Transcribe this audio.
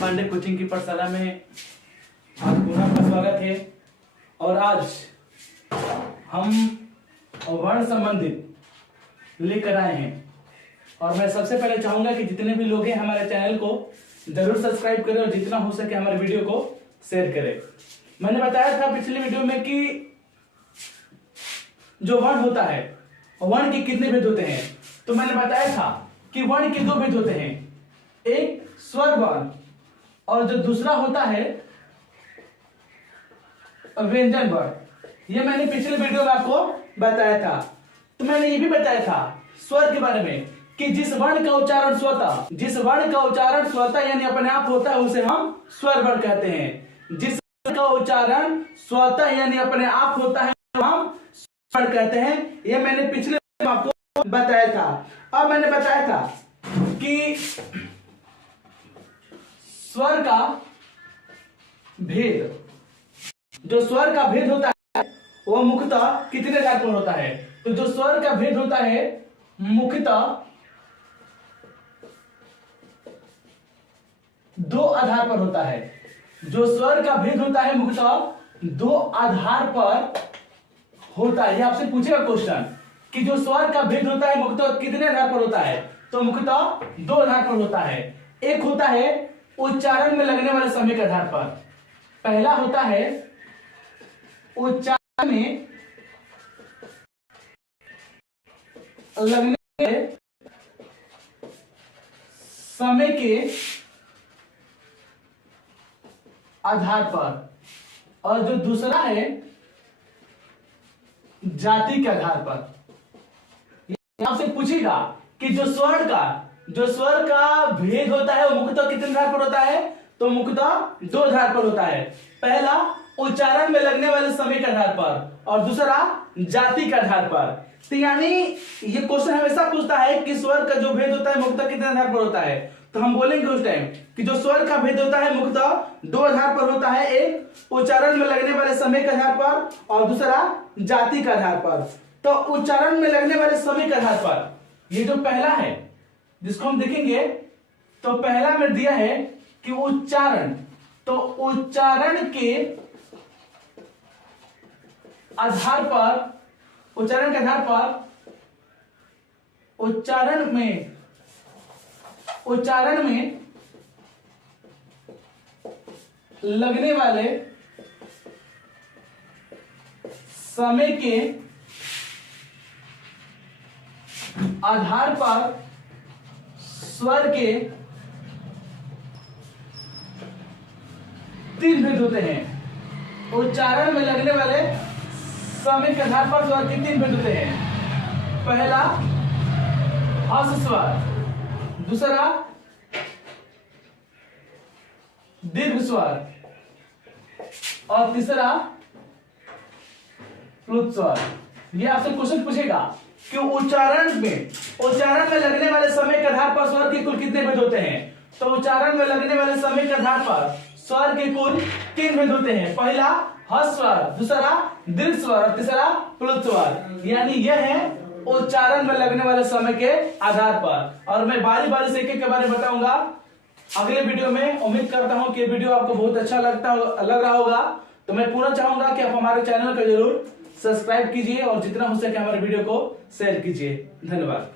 Pandey coaching की पाठशाला में आप पुनः आपका स्वागत है। और आज हम वर्ण संबंधित लेकर आए हैं। और मैं सबसे पहले चाहूंगा कि जितने भी लोग हैं हमारे चैनल को जरूर सब्सक्राइब करें और जितना हो सके हमारे वीडियो को शेयर करें। मैंने बताया था पिछले वीडियो में कि जो वर्ण होता है, वर्ण के कितने भेद होते हैं। तो मैंने बताया था कि वर्ण के दो भेद होते हैं, एक स्वर वर्ण और जो दूसरा होता है व्यंजन वर्ण। ये मैंने पिछले वीडियो में आपको बताया था। तो मैंने ये भी बताया था स्वर के बारे में कि जिस वर्ण का उच्चारण स्वतः यानी अपने आप होता है उसे हम स्वर वर्ण कहते हैं। जिस वर्ण का उच्चारण स्वतः यानी अपने आप होता है हम स्वर वर्ण कहते हैं। ये मैंने पिछले वीडियो में आपको बताया था। अब मैंने बताया था कि स्वर का भेद, जो स्वर का भेद होता है वो मुख्यतः कितने आधार पर होता है। तो जो स्वर का भेद होता है मुख्यतः दो आधार पर होता है। जो स्वर का भेद होता है मुख्यतः दो आधार पर होता है। ये आपसे पूछेगा क्वेश्चन कि जो स्वर का भेद होता है मुख्यतः कितने आधार पर होता है। तो मुख्यतः दो आधार पर होता है। एक होता है उच्चारण में लगने वाले समय के आधार पर। पहला होता है उच्चारण में लगने वाले समय के आधार पर, और जो दूसरा है जाति के आधार पर। आपसे पूछेगा कि जो स्वर का भेद होता है वो मुख्यतः कितने आधार पर होता है। तो मुख्यतः दो आधार पर होता है। पहला उच्चारण में लगने वाले समय के आधार पर और दूसरा जाति के आधार पर। तो यानी ये क्वेश्चन हमेशा पूछता है कि स्वर का जो भेद होता है मुख्यतः कितने आधार पर होता है। तो हम बोलेंगे उस टाइम कि जो स्वर का भेद होता है मुख्यतः दो आधार पर होता है, एक उच्चारण में लगने वाले समय के आधार पर और दूसरा जाति के आधार पर। तो उच्चारण में लगने वाले समय के आधार पर ये जो पहला है जिसको हम देखेंगे, तो पहला में दिया है कि उच्चारण, तो उच्चारण के आधार पर, उच्चारण के आधार पर उच्चारण में लगने वाले समय के आधार पर स्वर के तीन भेद होते हैं। उच्चारण में लगने वाले समय के आधार पर स्वर के तीन भेद होते हैं। पहला हर्ष स्वर, दूसरा दीर्घ स्वर और तीसरा प्लुत स्वर। यह आपसे क्वेश्चन पूछेगा कि उच्चारण में लगने वाले समय के आधार पर स्वर के कुल कितने भेद होते हैं। तो उच्चारण में लगने वाले समय के आधार पर स्वर के कुल तीन भेद होते हैं। पहला हर्ष स्वर, दूसरा दीर्घ स्वर और तीसरा प्लुत स्वर। यानी यह है उच्चारण में लगने वाले समय के आधार पर। और मैं बारी बारी से एक-एक के बारे में बताऊंगा अगले वीडियो में। उम्मीद करता हूं कि वीडियो आपको बहुत अच्छा लग रहा होगा। तो मैं पूरा चाहूंगा कि आप हमारे चैनल को जरूर सब्सक्राइब कीजिए और जितना हो सके हमारे वीडियो को शेयर कीजिए। धन्यवाद।